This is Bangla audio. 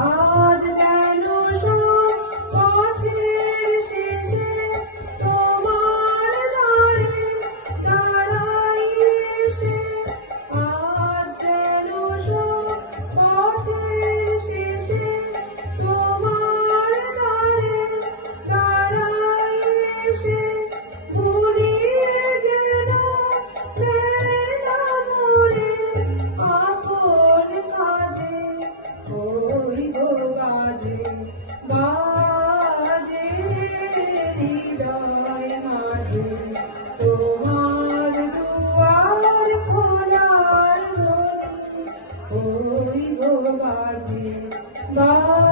আজ যেন সব পথের শেষে তোমার দ্বারে দাঁড়াই এসে। আজ যেন সব পথের শেষে তোমার দ্বারে দাঁড়াই এসে। ভুলিয়ে যেন ফেলে না মনে আপন কাজে। ওই গো বাজে বাজে হৃদয় মাঝে তোমার দুয়ার খোলার ধ্বনি। ওই গো বাজে বাজে